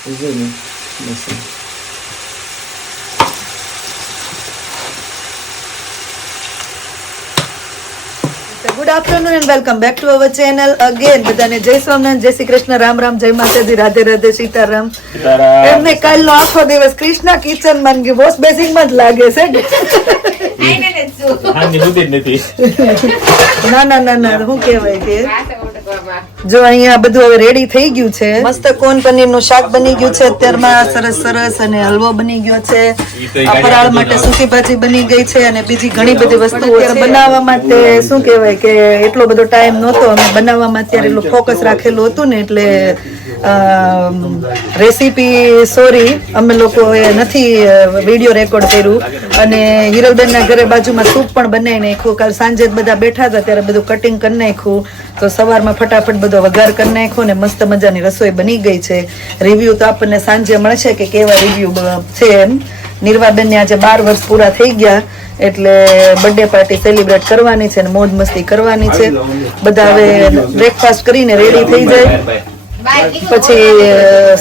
Good afternoon and welcome back to our channel again. બધાને જય સ્વામિનારાયણ, જય શ્રી કૃષ્ણ, રામ રામ, જય માતાજી, રાધે રાધે, સીતારામ. એમને કાલનો આખો દિવસ કૃષ્ણા કિચન માં વોશ બેસિંગ માં જ લાગે છે. ના ના ના ના શું કહેવાય કે જો અહીંયા બધું હવે રેડી થઈ ગયું છે. મસ્ત કોન પનીર નું શાક બની ગયું છે અત્યારમાં, સરસ સરસ, અને હલવો બની ગયો છે. ફરાળ માટે સૂકી ભાજી બની ગઈ છે, અને બીજી ઘણી બધી વસ્તુઓ બનાવવા માટે શું કહેવાય કે એટલો બધો ટાઈમ નહોતો. અમે બનાવવામાં અત્યારે એટલું ફોકસ રાખેલું હતું ને એટલે રેસીપી સોરી અમે લોકોએ નથી વિડીયો રેકોર્ડ કર્યું. અને હિરલબેનના ઘરે બાજુમાં સૂપ પણ બનાવી નાખ્યું. કાલ સાંજે બધા બેઠા હતા ત્યારે બધું કટિંગ કરી નાખ્યું, તો સવારમાં ફટાફટ બધો વઘાર કરી નાખ્યો ને મસ્ત મજાની રસોઈ બની ગઈ છે. રિવ્યુ તો આપણને સાંજે મળશે કે કેવા રિવ્યુ છે એમ. નિર્વાબેનને આજે 12 વર્ષ પૂરા થઈ ગયા એટલે બર્થડે પાર્ટી સેલિબ્રેટ કરવાની છે અને મોજ મસ્તી કરવાની છે. બધા હવે બ્રેકફાસ્ટ કરીને રેડી થઈ જાય પછી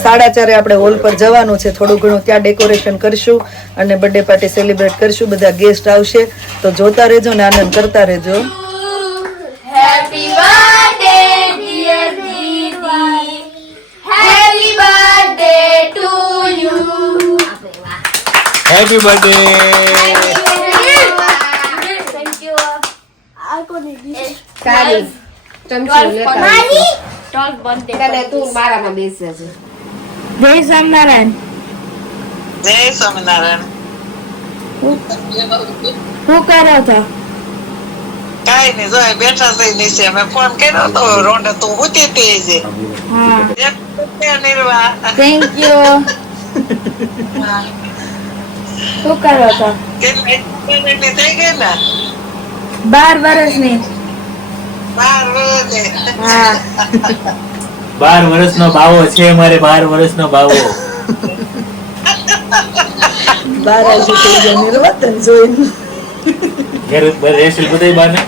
4:30 આપણે હોલ પર જવાનું છે. થોડું ઘણું ત્યાં ડેકોરેશન કરશું અને બર્થડે પાર્ટી સેલિબ્રેટ કરશું. બધા ગેસ્ટ આવશે તો જોતા રહેજો ને આનંદ કરતા રહેજો. Happy birthday dear Didi, happy birthday to you. Happy birthday. Thank you. સારી ચમચી લેતા Mani, 12 birthday. તને તું મારામાં બેસે છે. જય સ્વામિનારાયણ. જય સ્વામિનારાયણ. શું કરો છો? કાઈ નઈ, જો બેઠા થઈ નીચે. મેં ફોન કર્યો તો રોંડે, તું ઉતી હતી જે. હા. નિર્વા. Thank you. શું કરો છો? કેટલી મિનિટની થઈ ગઈ ને? 12 વર્ષની. 12 વર્ષે. હા. 12 વર્ષનો બાવો છે મારે, 12 વર્ષનો બાવો. 12 થઈ ગયા નિર્વાતન જોઈને. ઘેર રેસલ બધાય બાને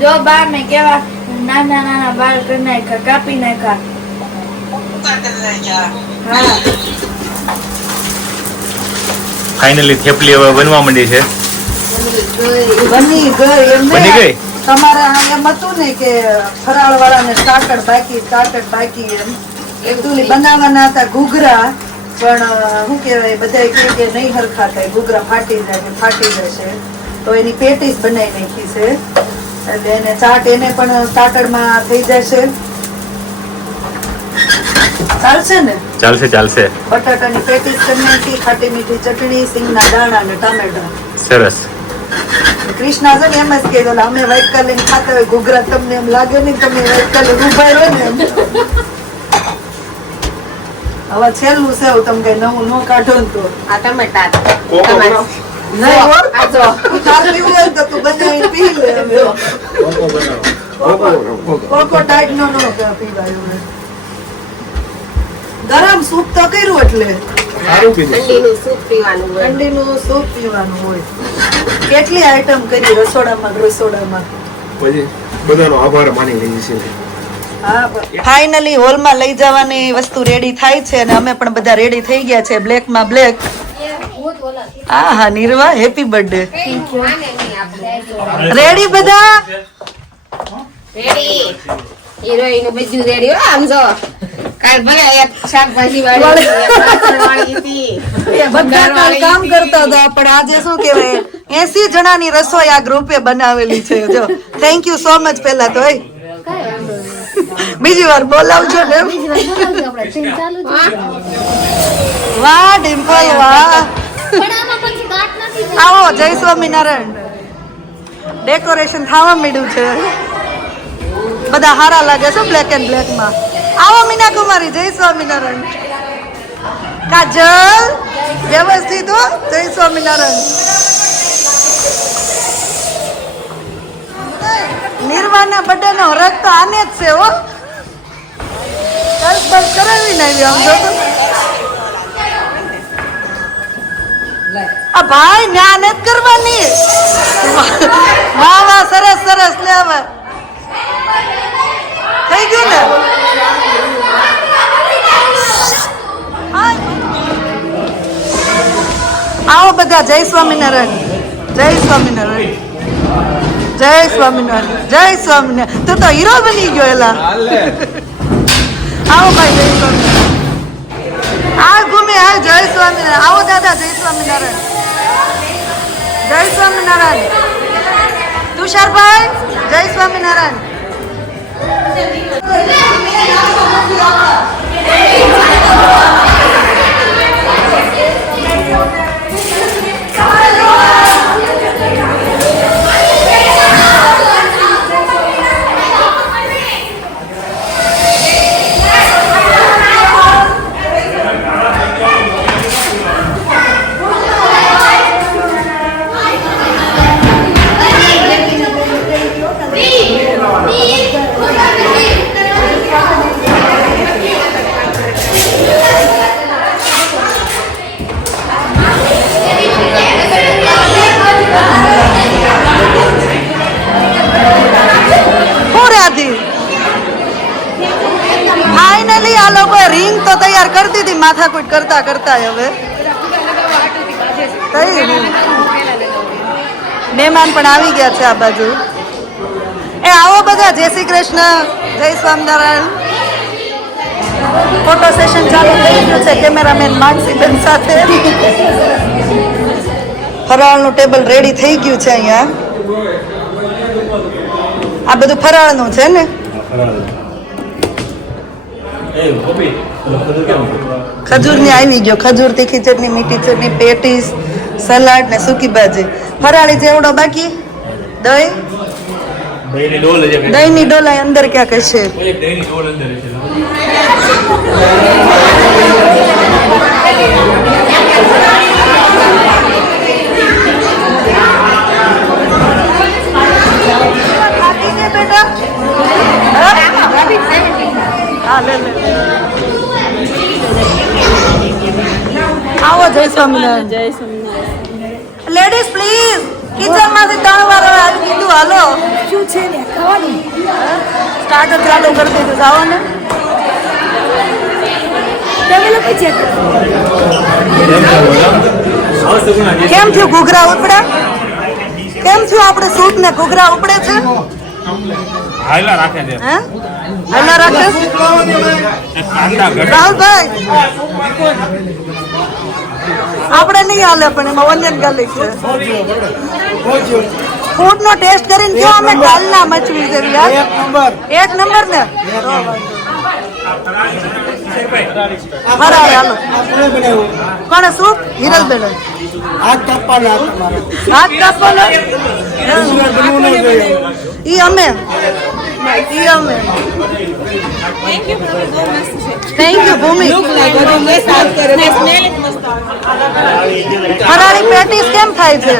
જો બા ને કેવા નાના નાના બાળ કરી નાખ્યા, કાપી નાખ્યા. હા. ફાઇનલી થેપલી હવે બનવા માંડી છે. બની ગઈ એમ બની ગઈ. તમારે એમ હતું ને કે ફરાળ વાળાને સ્ટાર્ટર બાકી એમ એકચુઅલી બનાવવાના હતા ઘૂઘરા, પણ શું કહેવાય બધા કહે કે નહીં હરખા થાય, ઘૂઘરા ફાટી જશે, તો એની પેટીસ બનાવી નાખી છે. એટલે એને ચાટ એને પણ સ્ટાર્ટરમાં થઈ જશે. ચાલશે ને? ચાલશે. બટાટાની પેટીસ કરી નાખી, ખાટી મીઠી ચટણી, સિંગના દાણા અને ટામેટા. સરસ. કૃષ્ણા છે ને એમ જ કહી દો, અમે વ્હાઈટ કલર ખાતા હોય ઘૂઘરા, તમને એમ લાગે નહીં તમે વ્હાઈટ કલર ઉભા હોય ને એમ. હવે છેલ્લું છે તમે કઈ નવું ન કાઢો ને તો. આ ટમેટા નહીં હો, તું તાર પીવું હોય તો તું બનાવીને પી લે. કોકો ટાઈટ નો પીવાય. ગરમ સૂપ તો કર્યું એટલે ઠંડીનું સૂપ પીવાનું હોય. ઠંડીનું સૂપ પીવાનું હોય. કેટલી આઈટમ કરી રસોડામાં પછી બધાનો આભાર માની લઈએ છીએ. ફાઇનલી હોલમાં લઈ જવાની વસ્તુ રેડી થાય છે અને અમે પણ બધા રેડી થઈ ગયા છે. બ્લેકમાં બ્લેક. હા નિર્વા, હેપી બર્થડે. રેડી બધા? રેડી. હીરોઈન બધું રેડી હો. આમ જો કાલ ભલે એક શાકભાજી વાળી હતી, બધા કાલ કામ કરતા હતા પણ આજે શું કહેવાય 80 જણાની રસોઈ આ ગ્રુપે બનાવેલી છે. જો થેન્ક યુ સો મચ. પેલા તો બીજી વાર બોલાવજો ને. વાહ ડિમ્પલ વાહ. આવો જય સ્વામિનારાયણ. ડેકોરેશન થવા માંડ્યું છે. બધા હારા લાગે છે બ્લેક એન્ડ બ્લેક માં. આવો મીના કુમારી, જય સ્વામિનારાયણ. કાજલ વ્યવસ્થિત હો, જય સ્વામિનારાયણ. નિર્વાના બર્થડે નો હરખ તો આને જ છે હો. બસ કરાવી નાવી આમ જો તો. આ ભાઈ ન્યા નથી કરવાની. વાહ વાહ, સરસ સરસ. લે હવે થઈ ગયું ને? હા આવો બધા. જય સ્વામિનારાયણ. જય સ્વામિનારાયણ. જય સ્વામિનારાયણ. જય સ્વામિનારાયણ. તું તો હીરો બની ગયો એલા. આવો ભાઈ. જય સ્વામિનારાયણ. આ ઘૂમે આ. જય સ્વામિનારાયણ. આવો દાદા. જય સ્વામિનારાયણ. જય સ્વામિનારાયણ. તુષારભાઈ. જય સ્વામિનારાયણ. ફાઇનલી આ લોકોએ રિંગ તો તૈયાર કરી દીધી માથાકૂટ કરતા કરતા. હવે કઈ મહેમાન પણ આવી ગયા છે આ બાજુ. એ આવો બધા. જય શ્રી કૃષ્ણ. જય સ્વામિનારાયણ. ફોટો સેશન ચાલુ થઈ ગયું છે કેમેરામેન માનસીબેન સાથે. ફરાળનું ટેબલ રેડી થઈ ગયું છે અહીંયા. આ બધું ફરાળનું છે ને. ખજૂર ની આવી ગયો. ખજૂર, તીખી ચટણી, મીઠી ચટણી, પેટીસ, સલાડ ને સૂકી ભાજી. ફરાળી જેવડો બાકી. દહીં. દહીં ની ડોલ અંદર ક્યાંક હશે. આવો. જય સ્વામિનારાયણ. જય સ્વામિનારાયણ. લેડીઝ પ્લીઝ કિચન માંથી 3 વાર આવી કીધું. હાલો શું છે ને ખાવાનું. સ્ટાર્ટર ચાલુ કરી દીધું. આવો ને. કેમ થયું ઘૂઘરા ઉપડે? કેમ થયું આપણે સૂટ ને ઘૂઘરા ઉપડે છે? હાયલા રાખે છે. હે હાયલા રાખે? રાહુલભાઈ આપણે નહીં હાલે પણ એમાં ઓનિયન ગાર્લિક છે. ફૂડ નો ટેસ્ટ કરીને કયો અમે કાલના મચવી છે યાર. એક નંબર ને. ફરાળ હાલો. કોણે સૂપ? હિરલબેન. હાથ કાપવાનો. ઈ અમે. થેન્ક યુ ભૂમિ. ફરાળી પેટીસ કેમ થાય છે?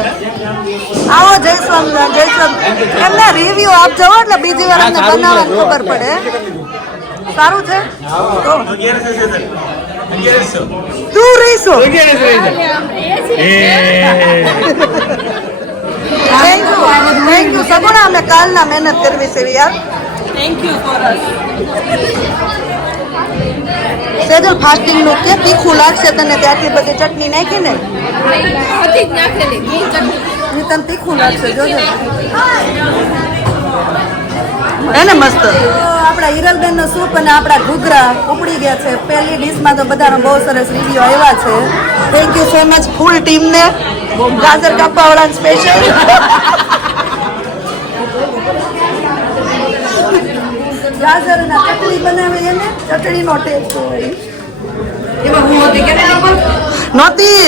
આવો. જય સ્વામિનારાયણ. જય સ્વામિનારાયણ. એમને રિવ્યુ આપજો એટલે બીજી વાર અમને બનાવવાની ખબર પડે. સારું છે તું રહીશો. Thank you Saguna. અમે કાલના મહેનત કરવી છે યાર. Thank you for us. Sejal fasting નું કે તીખું લાગશે તને ત્યાંથી બધી ચટણી નાખી ને. તને તીખું લાગશે જોજો. હે ને મસ્ત. આપણા હિરલબેન નો સૂપ અને આપણા ઘૂઘરા ઉપડી ગયા છે. પહેલી ડીશમાં તો બધાનો બહુ સરસ રિવ્યુ આવ્યા છે. થેન્ક યુ સો મચ ફૂલ ટીમને. ગાજર કાપવા વાળા સ્પેશિયલ. ગાજર ના ચટણી બનાવી છે ને. ચટણી નો ટેસ્ટ હોય નહોતી.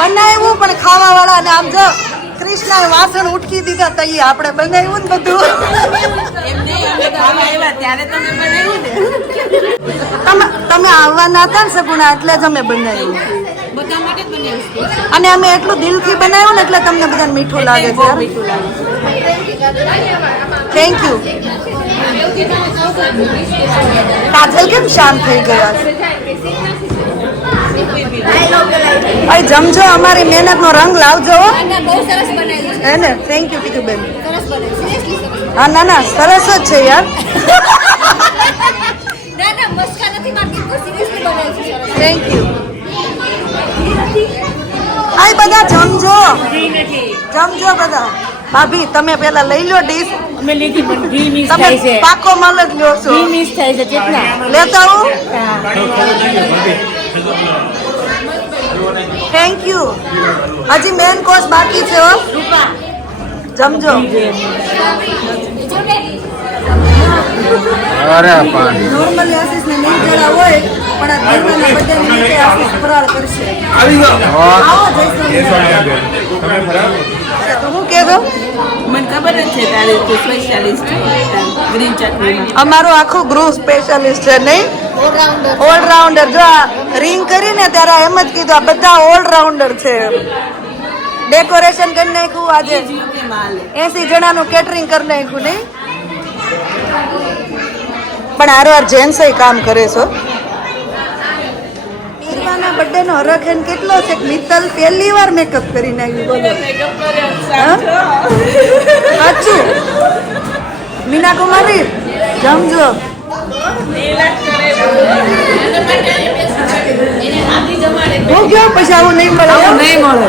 બનાવ્યું પણ ખાવા વાળા ને. આમ જો કૃષ્ણ વાસણ ઉટકી દીધા તો આપણે બનાવ્યું ને બધું. તમે આવવાના હતા ને સગુણા એટલે જ અમે બનાવ્યું. અને અમે એટલું દિલથી બનાવ્યું ને એટલે તમને બધાને મીઠું લાગે છે. Thank you. કાજલ કેમ શાંત થઈ ગયા? જમજો. અમારી મહેનત નો રંગ લાવજો. બહુ સરસ બનાવ્યું. હે ને થેન્ક યુ કીધું બેન સરસ બને સિરિયસલી સરસ હા ના ના સરસ જ છે યાર ના ના મસ્કા નથી મારતી તો સિરિયસલી બનાવી છે સરસ થેન્ક યુ આય બધા જમજો જમજો બધા ભાભી તમે પેલા લઈ લો ડીશ અમે લીધી પણ ઘી મિક્સ તમે થાય છે પાકો માલ જ લ્યો છો ઘી મિક્સ થાય છે ચેતના લેતા હું થેન્ક યુ હજી મેન કોર્સ બાકી છે હો જમજો અરે પાણી નોર્મલી આશીષ ને નહીં જરા હોય પણ આ દીવાના બર્થડે નિમિત્તે આશીષ ફરાળ કરશે આવી ગયો આવો જયસ્વામી તો હું કહેતો મને ખબર જ છે તારી તું સ્પેશિયાલિસ્ટ ગ્રીન ચટણીમાં અમારું આખું ગૃહ સ્પેશિયાલિસ્ટ છે નહીં ઓલરાઉન્ડર જો આ રિંગ કરીને ત્યારે એમ જ કીધું આ બધા ઓલરાઉન્ડર છે ડેકોરેશન કરી નાખ્યું આજે 80 જણાનું કેટરિંગ કરી નાખ્યું નહીં પણ હારવાર જેન્ટ્સ કામ કરે છો ઈરવાના બર્થડે નો હરખેન કેટલો છે મિત્તલ પહેલી વાર મેકઅપ કરીને આવી બોલો હા? સાચું મીના કુમારી જમજો હું ગયો પછી આવું નહીં મળે નહીં મળે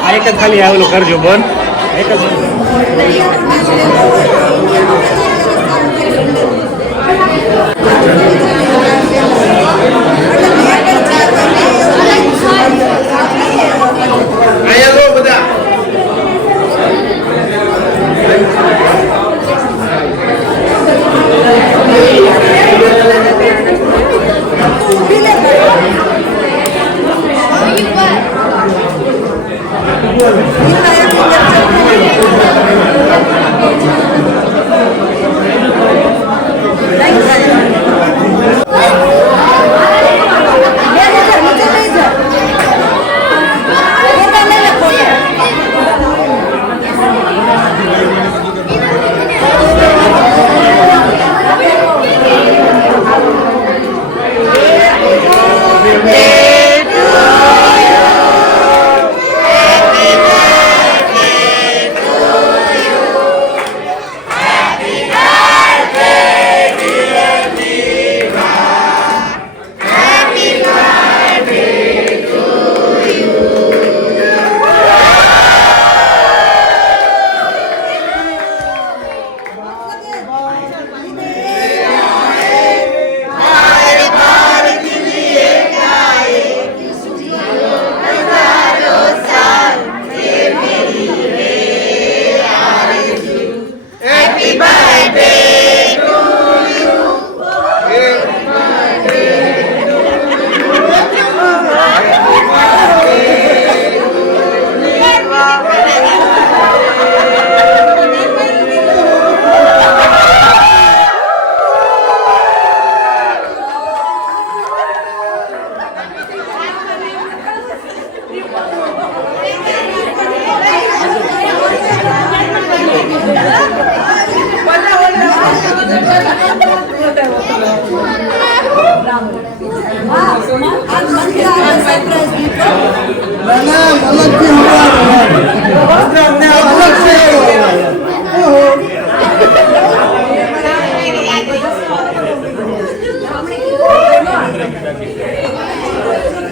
આ એક જ ખાલી આવેલું કરજો બોન એક જ અહીંયા લો બધા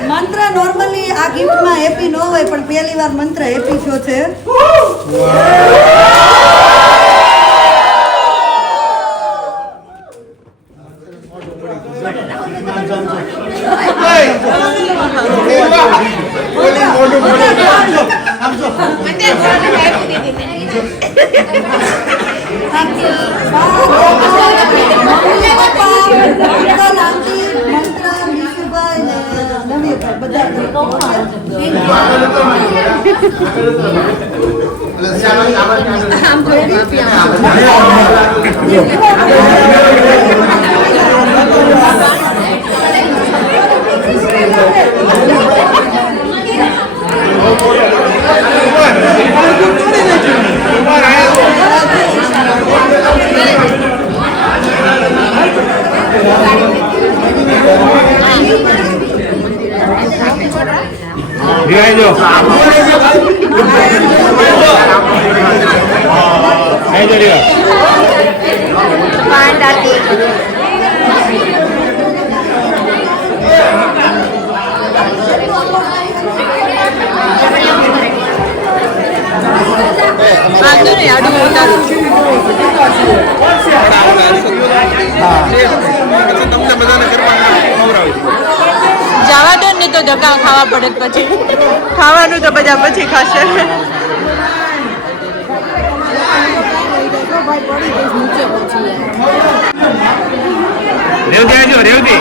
મંત્ર નોર્મલી આ ગિફ્ટમાં હેપી ન હોય પણ પહેલી વાર મંત્ર હેપી થયો છે. જવા દો ને તો ધક્કા ખાવા પડે પછી ખાવાનું તો બધા પછી ખાશે. રેવતી આવજો રેવતી.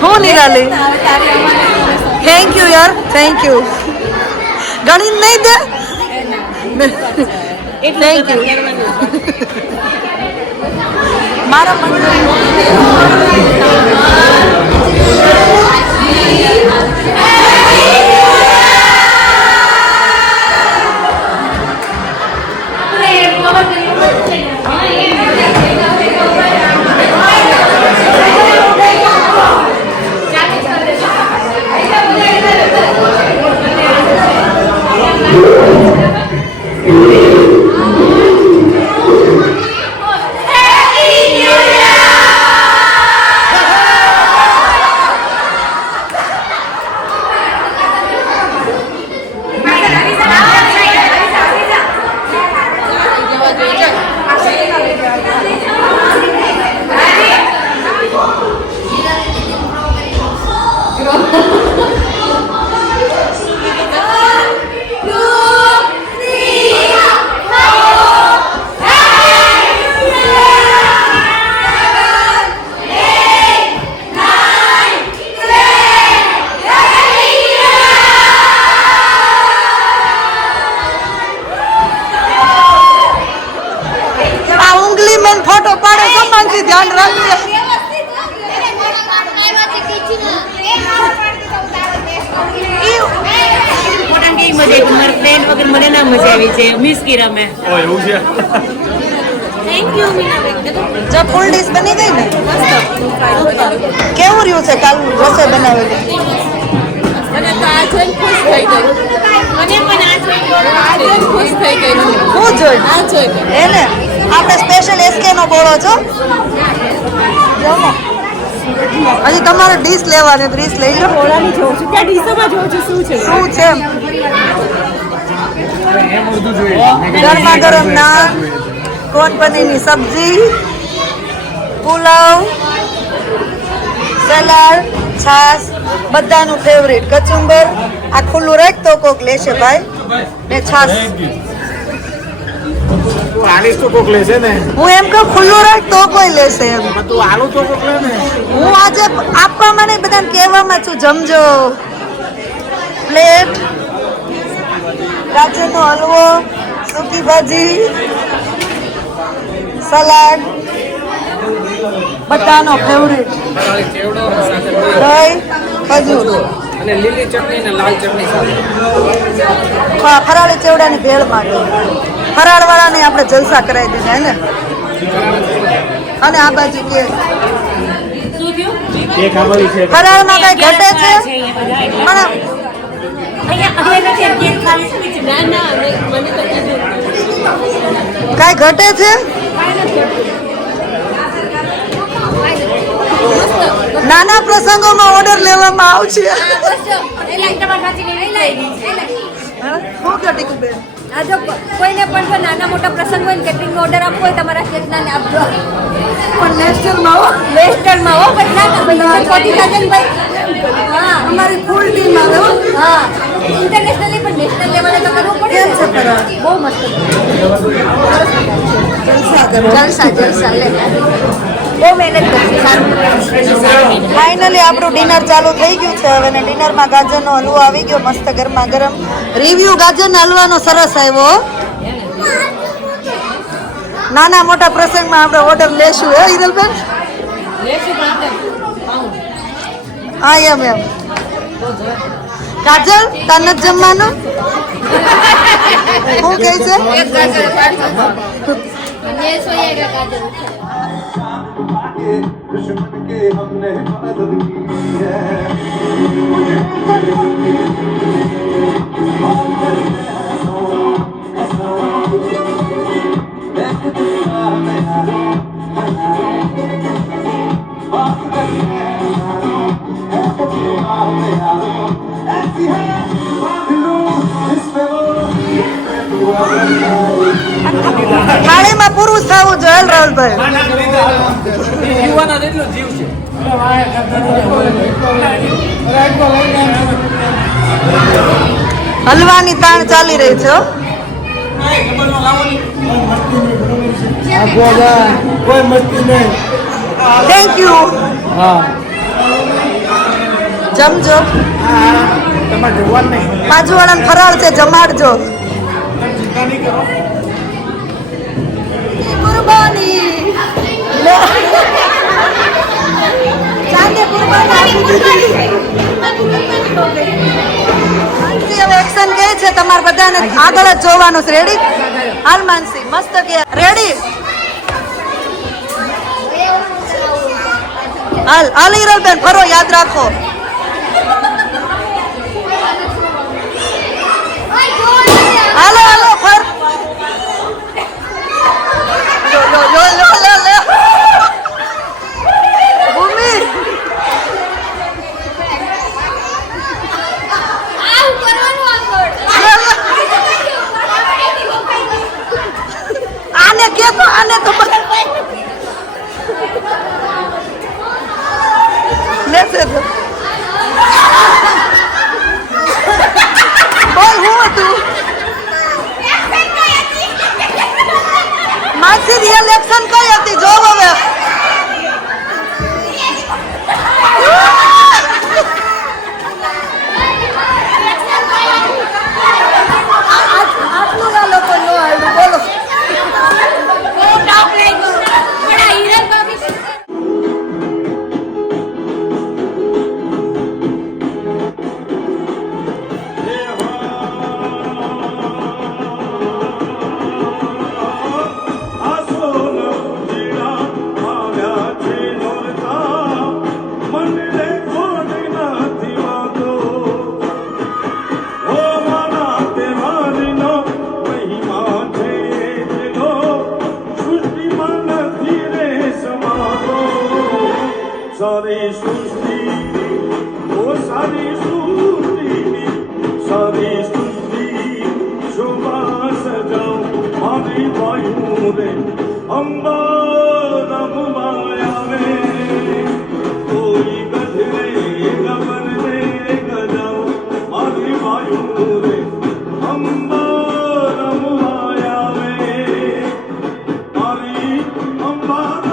હું નિરાલી થેન્ક યુ યાર થેન્ક યુ ગણિત નહીં દે થેન્ક યુ મારા ફોટો પાડે સમાનથી ધ્યાન રાખજે જો ફૂલ ડીશ બની ગઈ ને કેવું રહ્યું છે કાલ રસોઈ બનાવેલી હું જોઈ એને આપણે સ્પેશિયલ એસકે નો બોળો છો હજી તમારે ડીશ લેવાની ડીશ લઈ લો શું છે ગરમા ગરમ નાન કોણ પનીરની સબ્જી પુલાવ સલાડ છાશ બધાનું ફેવરેટ કચુંબર આ ખુલ્લું રાખ તો કોક લેશે ભાઈ ને છાશ હું એમ કહું ખુલ્લું રાખ તો કોઈ લેશે એમ હું આજે આપવામાં નહીં બધાને કહેવામાં છું જમજો પ્લેટ ગાજરનો હલવો સૂકી ભાજી સલાડ બધાનો ફેવરેટ દહીં ખજૂર અને લીલી ચટણી ને લાલ ચટણી સાથે ફરાળી ચેવડાની ભેળ માટે ફરાળ વાળાને આપણે જલસા કરાવી દીધા હે ને અને આ બાજુ કે ફરાળમાં કઈ ઘટે છે પણ કઈ ઘટે છે નાના પ્રસંગોમાં ઓર્ડર લેવામાં આવશે શું ઘટી બેન આ જો કોઈને પણ જો નાના મોટા પ્રસંગ હોય કેટરિંગ ઓર્ડર આપવો હોય તમારા ચેતનાને આપજો પણ નેશનલમાં હો વેસ્ટર્નમાં હો પણ ના ભાઈ ખોટી લાગે ને ભાઈ હા અમારી ફૂલ ટીમ આવે હો હા ઇન્ટરનેશનલી પણ નેશનલ લેવલે તો કરવું પડે કેમ છે ફરાળ બહુ મસ્ત જલસા કરો જલસા લે બહુ મહેનત કરી સારું ફાઇનલી આપણું ડિનર ચાલુ થઈ ગયું છે હવે ને ડિનરમાં ગાજરનો હલવો આવી ગયો મસ્ત ગરમા ગરમ રિવ્યુ ગાજરના હલવાનો સરસ આવ્યો નાના મોટા પ્રસંગમાં આપણે ઓર્ડર લેશું હે હિરલબેન હા એમ કાજલ તાર નથી જમવાનું શું કહે છે दुश्मन के हमने मदद की है થાળીમાં પૂરું થવું જોઈએ રાહુલભાઈ હલવાની તાણ ચાલી રહી છે કોઈ મસ્તી નહીં થેન્ક યુ. જમજો. બાજુવાળાને ફરાળ છે, જમાડજો. કુરબાની ચાંદે કુરબાની આપી દીધી. હવે એક્શન કે છે તમારે બધાને આગળ જ જોવાનું છે. રેડી? હાલ માનસી મસ્ત કે રેડી? હાલ હાલ હિરલબેન ફરો, યાદ રાખો. હાલો હાલો ફર. લો લો લો લો લો લો ભૂમિ આને કે તો આને તો લેસે તો બોલ હું હતું માસી રિયલ એક્શન કઈ હતી જો હવે આટલું ના લોકો નો આવ્યું બોલો. सारी सृष्टि वो सारी सृष्टि शोभा सजाओ हमारी वायु रे अंबर माया में कोई गधरे गबन दे गजाओ हमारी वायु रे अंबर माया में हमारी अंबर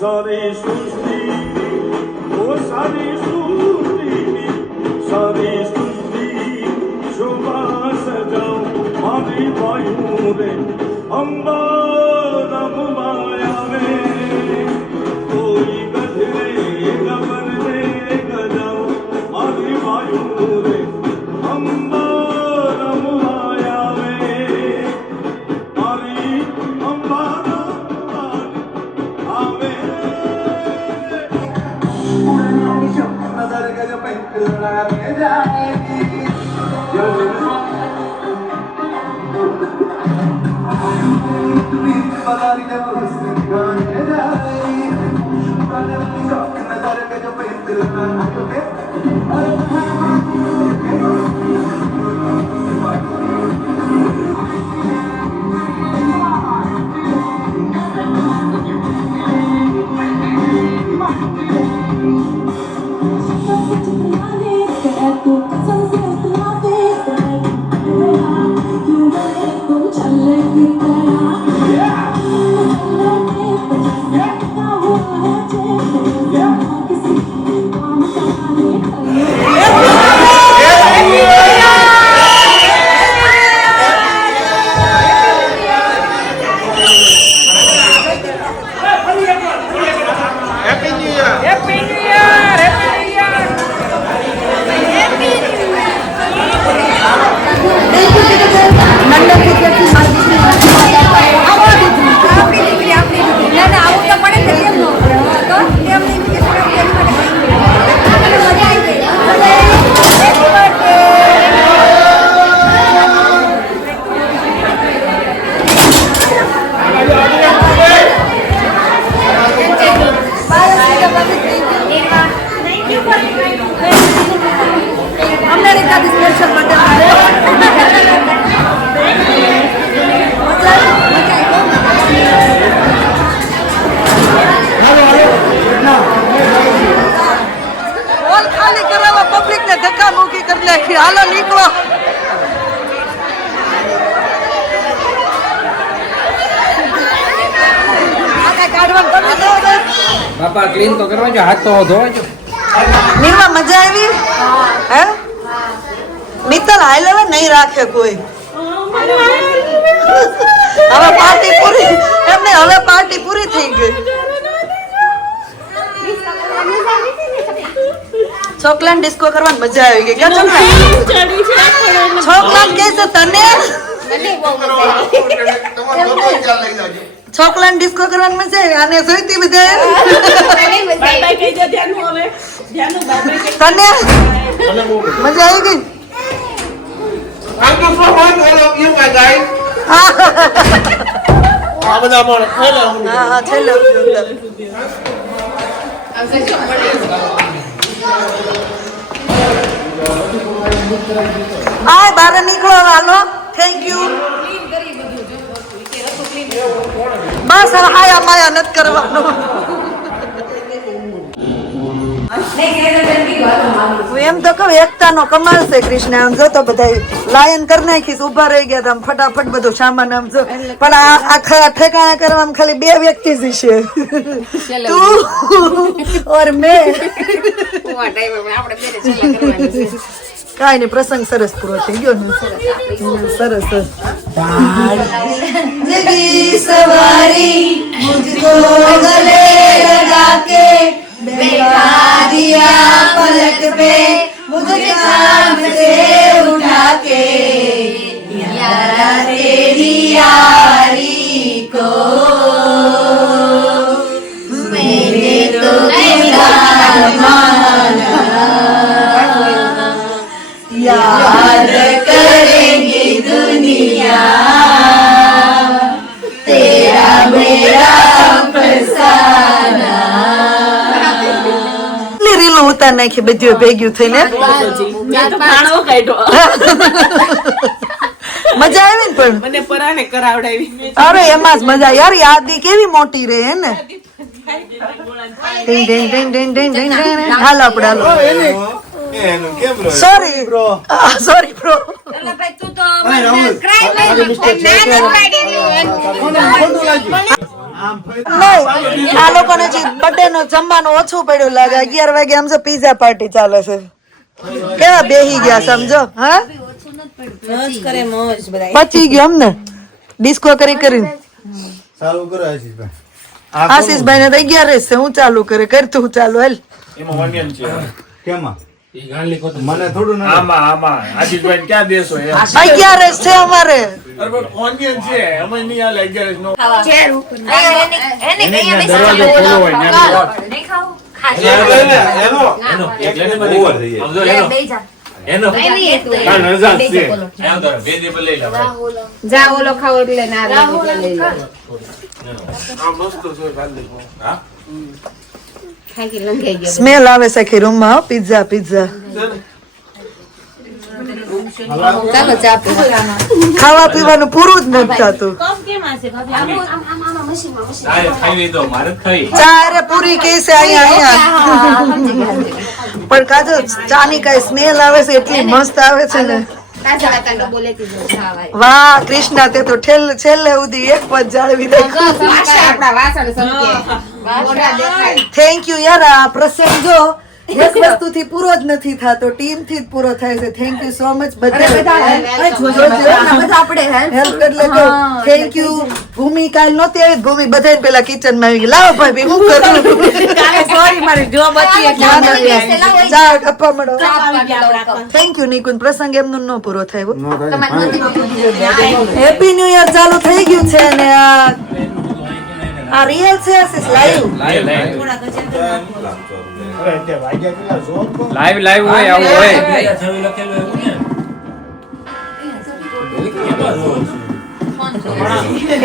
सारी सृष्टि वो सारी सृष्टि शोभा सजाओ हमारी वायु रे अंबर माया में कोई गधरे गबन दे गजाओ हमारी वायु रे अंबर माया में हमारी अंबर नजर के जो पहला के जाएगी जो बाजार के उससे गाने जाएगी नजर के जो पहला के હાલો નીકળો. બાપા ક્લીન તો કરવા જો, હાથ તો ધોવા જો. નીરવા મજા આવી હે? મિત્તલ હાઈ લેવલ નહીં રાખે કોઈ. હવે પાર્ટી પૂરી એમને, હવે પાર્ટી પૂરી થઈ ગઈ. છોકલાને ડિસ્કો કરવાની મજા આવી ગઈ. ક્યાં છોકલા કે છે તને છોકલાને ડિસ્કો કરવાની મજા આવી. આને જોઈતી બધા તને મજા આવી ગઈ. Thank you so much, all of you, my guys. આ બધા પણ હા છેલ્લે આ બહાર નીકળો. હાલો થેન્ક યુ. બસ હવે હાયા માયા નથી કરવાનું. હું એમ તો કહું એકતાનો કમાલ છે કૃષ્ણ. આમ જો તો બધા લાયન કરી નાખીશ, ઉભા રહી ગયા આમ ફટાફટ બધો સામાન આમ જો. પણ આ ઠેકાણા કરવામાં ખાલી 2 વ્યક્તિ જ છે, તું ઓર મેં. કાંઈ નહીં, પ્રસંગ સરસ પૂરો થઈ ગયો ને. સરસ જગી સવારી મુझको गले लगा के बैठा दिया पलक पे मुझे काम से उठा के यारा तेरी यारी को मैंने तो याद करेंगे दुनिया तेरा मेरा फसाना. રીલું ઉતાર નાખી બધું ભેગ્યું થઈને. મજા આવી ને પણ મને પરાને કરાવડાવી. અરે એમાં જ મજા. યાર યાદી કેવી મોટી રહે હે ને. હાલો આપણે હાલો. Sorry bro. આ લોકોને બર્થડે નો જમવાનું ઓછું પડ્યું લાગે. 11 વાગે આમ જો પીઝા પાર્ટી ચાલે છે. કેવા બેહી ગયા સમજો. હા પચી ગયો અમને ડિસ્કો કરી કરીને. ચાલુ કરો આશીષભાઈ. આશીષભાઈ ને તો 11 છે. હું ચાલુ કરે કરતું ચાલુ હાલ. એમાં ઓનિયન છે. કેમાં ઈ ગાંલી કોતો મને થોડું ના આમાં આશીષભાઈ ક્યાં દેશો એમ. 11 છે અમારે. અરે પણ ઓનિયન છે અમે નહીં હાલે 11 નો. એને દરવાજો ખોલો હોય ને નહીં ખાવું એનો એટલે ને બધી ઓવર થઈ જાય. સમજો એનો કાલ રજા છે. એમ તો બે દી પર લઈ લેવા. જા ઓલો ખાવ એટલે ના આ મસ્ત છે ગાંલી. હા ખાકી લંઘાઈ ગયો. સ્મેલ આવે છે કે રૂમ માં. પિઝા ચાલો ચા પીવા. ખાવા પીવાનું પૂરું જ નથી થતું. ચાય ખાઈ લીધો મારે ખાઈ. ચા અરે પૂરી કે છે અહીંયા પણ કાજલ ચાની કઈ સ્મેલ આવે છે એટલી મસ્ત આવે છે ને. કાજલ આ તને બોલેતી જો ખાવાય. વાહ કૃષ્ણા તે તો છેલ્લે સુધી એક પદ જાળવી રાખ્યું. આપણા વાસણ સમજે. મોઢા દેખાય. થેન્ક યુ યાર. આ પ્રસંગ જો એક વસ્તુથી પૂરો જ નથી થતો, ટીમ થી જ પૂરો થાય છે. થેન્ક યુ સો મચ બધા આપણે હેલ્પ કરી લેજો. થેન્ક યુ ભૂમિ. કાલ નહોતી આવી ભૂમિ, બધા પેલા કિચન માં આવી ગઈ. લાવો ભાઈ હું કરું. સોરી મારી જોબ હતી ચા કપા મળો. Thank you Nikunj. પ્રસંગ એમનો ન પૂરો થાય. હેપી ન્યુ યર ચાલુ થઈ ગયું છે અને આ રિયલ છે લાઈવ લાઈવ હોય આવું હોય.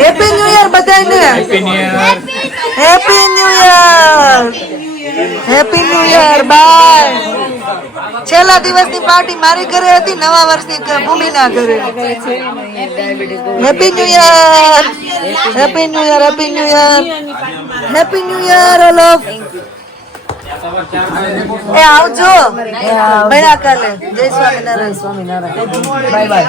હેપી ન્યુ યર બધાને. Happy new year. Happy new year. Bye. છેલ્લા દિવસની પાર્ટી મારી ઘરે હતી, નવા વર્ષની ભૂમિના ઘરે. Happy new year. Happy new year. Happy new year. Happy new year all of. એ આવજો મહિના કાલે. જય સ્વામિનારાયણ. Bye bye.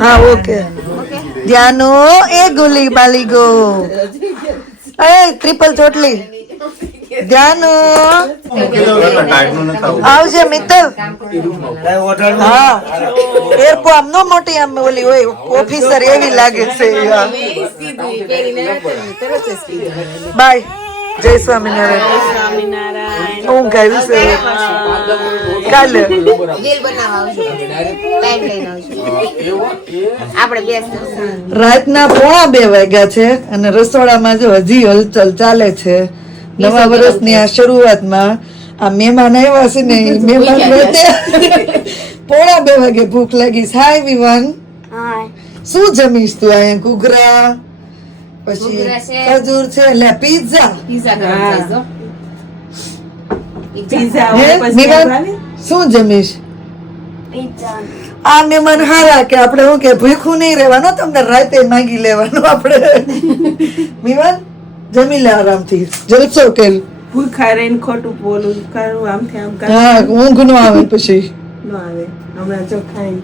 હા ઓકે. ધ્યાનો એ ગોલી બાલી ગો. એ ટ્રિપલ ચોટલી. ધ્યાનો આવજે મિત્તલ. હા એરપો આમ નો મોટી આમ ઓલી હોય ઓફિસર એવી લાગે છે. બાય. જય સ્વામિનારાયણ. ઊંઘ આવી છે કાલે. રાતના 1:30 વાગ્યા છે અને રસોડામાં જો હજી હલચલ ચાલે છે. નવા વર્ષની આ શરૂઆતમાં આ મહેમાન આવ્યા છે ને મહેમાન 1:30 વાગે ભૂખ લાગી. હાય વિવાન. શું જમીશ તું? અહીંયા ઘૂઘરા પછી ખજૂર છે એટલે પિઝા. શું જમીશ? આ મહેમાન હારા કે આપણે શું કે ભૂખું નહીં રહેવાનું, તમને રાતે માંગી લેવાનું આપણે. વિવાન જમી લે આરામથી. જલસો કે ભૂખા રહીને ખોટું બોલું કરું આમથી આમ. હા ઊંઘ નો આવે પછી. ન આવે હમણાં જો ખાઈ